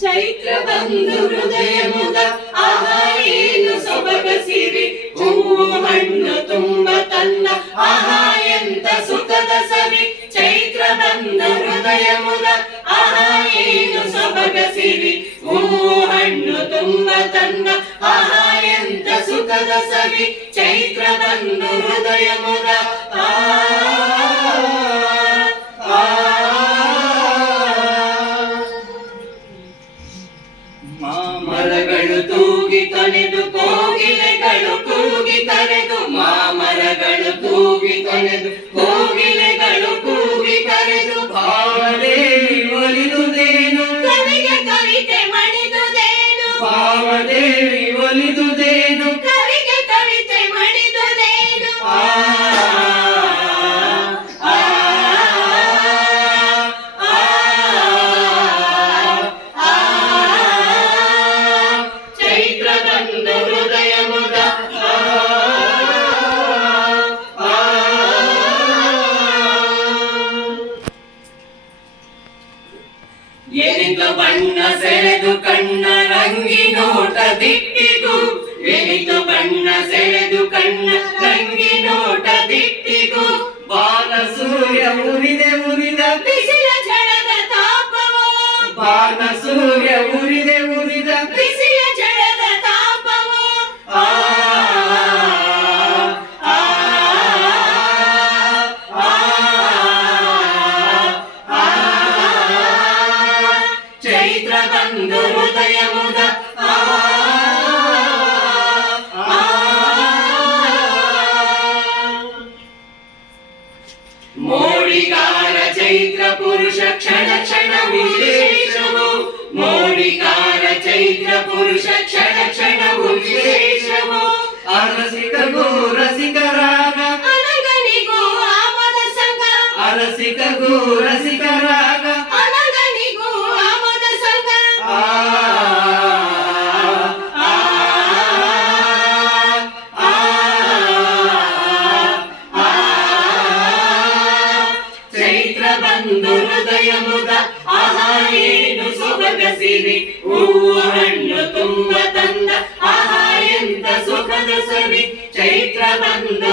ಚೈತ್ರ ಬಂದು ಹೃದಯಮುದ ಆಹಾಯೇನು ಸೊಬಗ ಸಿರಿ ಹೂವು ಹಣ್ಣು ತುಂಬ ತನ್ನ ಆಹಾ ಎಂತ ಸುಖದ ಸವಿ ಚೈತ್ರ ಬಂದು ಹೃದಯಮುದ ಆಹಾಯೇನು ಸೊಬಗ ಸಿರಿ ಹೂವು ಹಣ್ಣು ತುಂಬ ತನ್ನ ಆಹಾಯಂತ ಸುಖದ ಸವಿ ಬಂದು ಆ, ಆ ಮಾಮರಗಳು ತೂಗಿ ಕೋಗಿಲೆಗಳು ಕೂಗಿ ಕರೆದು ಮಾಮರಗಳು ತೂಗಿ ತೊನೆದು ಮಣಿದುದೇನು ಭಾವದೇವಿ ಒಲಿದುದೇನು ಕವಿಗೆ ಕವಿತೆ ಮಣಿದುದೇನು ಆ ಆ, ಆ, ಆ, ಚೈತ್ರ ಬಂದು ಹೃದಯ ಮುದ ಆ, ಆ. ಎನಿತು ಬಣ್ಣ ಸೆಳೆದು ಕಣ್ಣ ರಂಗಿನೋಟ ದಿಟ್ಟಿಗೂ ಎನಿತು ಬಣ್ಣ ಸೆಳೆದು ಕಣ್ಣ ರಂಗಿನೋಟ ದಿಟ್ಟಿಗೂ ಬಾಲ ಸೂರ್ಯ ಉರಿದೆ ಮುರಿದ ಬಿಸಿಲ ಝಳದ ತಾಪವ. ಬಾಲ ಸೂರ್ಯ ಉರಿದೆ ಮುರಿದ ಬಿಸಿಲ చైత్రబంధు హృదయముద మోడికాల చైత్ర పురుష క్షణ క్షణ విశేషము. మోడికాల చైత్ర పురుష క్షణ క్షణ విశేషము. అరసిక గోరసిక రాగ ಚೈತ್ರ ಬಂದು ಹೃದಯ ಮುದ ಆಹಾ ಏನು ಸೊಬಗ ಸಿರಿ ಹೂವು ಹಣ್ಣು ತುಂಬ ತಂದ ಆಹಾ ಎಂತ ಸುಖದ ಸವಿ ಚೈತ್ರ ಬಂದು